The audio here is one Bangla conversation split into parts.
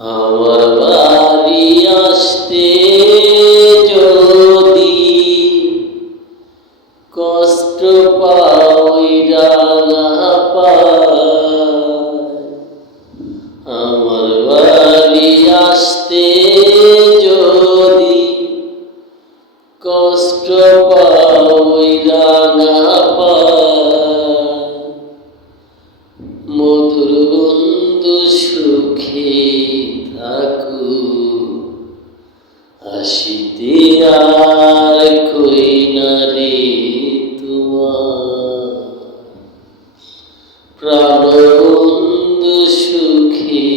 আমার বাড়ি আসতে যদি কষ্ট পাই রাঙা পায়, আমার বাড়ি আসতে যদি কষ্ট পাই রাঙা পায়, মধুর বন্ধু সুখে থাকু, আসিতে আর কই না রে তোমার। প্রাণ বন্ধু সুখে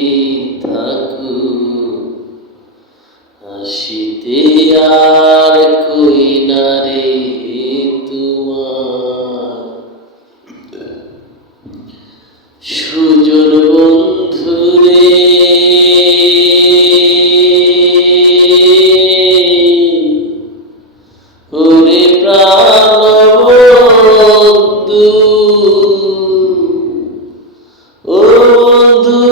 থাকু, আসিতে আর কই না রে তোমার। সুজন বন্ধু রে ওরে প্রাণ বন্ধু, ও বন্ধু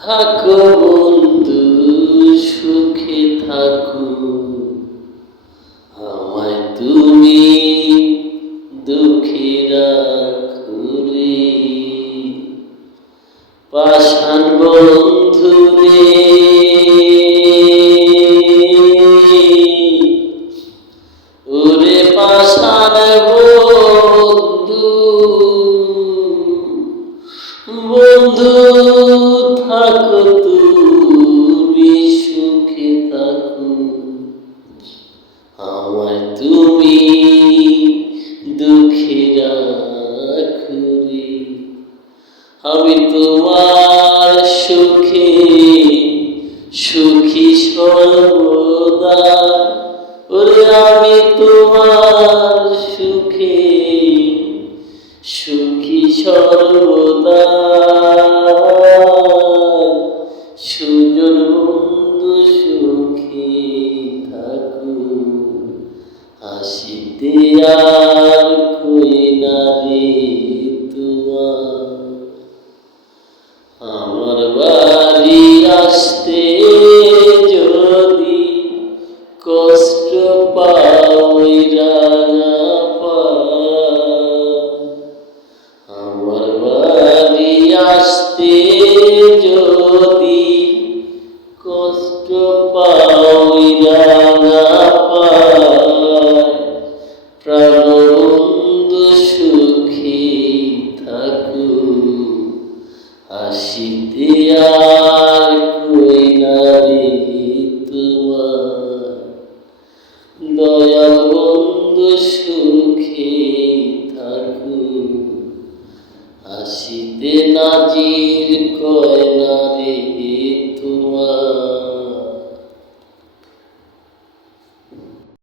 থাকো বন্ধু সুখে থাকো, আমায় তুমি দুঃখে রাখো রে। পাষাণ বন্ধু রে ওরে পাষাণ বন্ধু, বন্ধু থাকো তুমি সুখে থাকো, আমায় তুমি দুঃখে রাখো রে। আমি তোমার সুখে সুখী সর্বদা, ওরে আমি তোমার সুখে সুখী সর্বদা। সুজন বন্ধু সুখে থাকো, আসিতে আর কই না রে তোমার। আমার বাড়ি আসতে যদি কষ্ট পাই রাঙা পায়, আমার বাড়ি আসতে যদি কষ্ট পাই রাঙা পায়, প্রাণ বন্ধু সুখে থাকু, আসিতে আর কই না রে তোমার। দয়াল বন্ধু সুখে থাকু, আসিতে নাজির কয়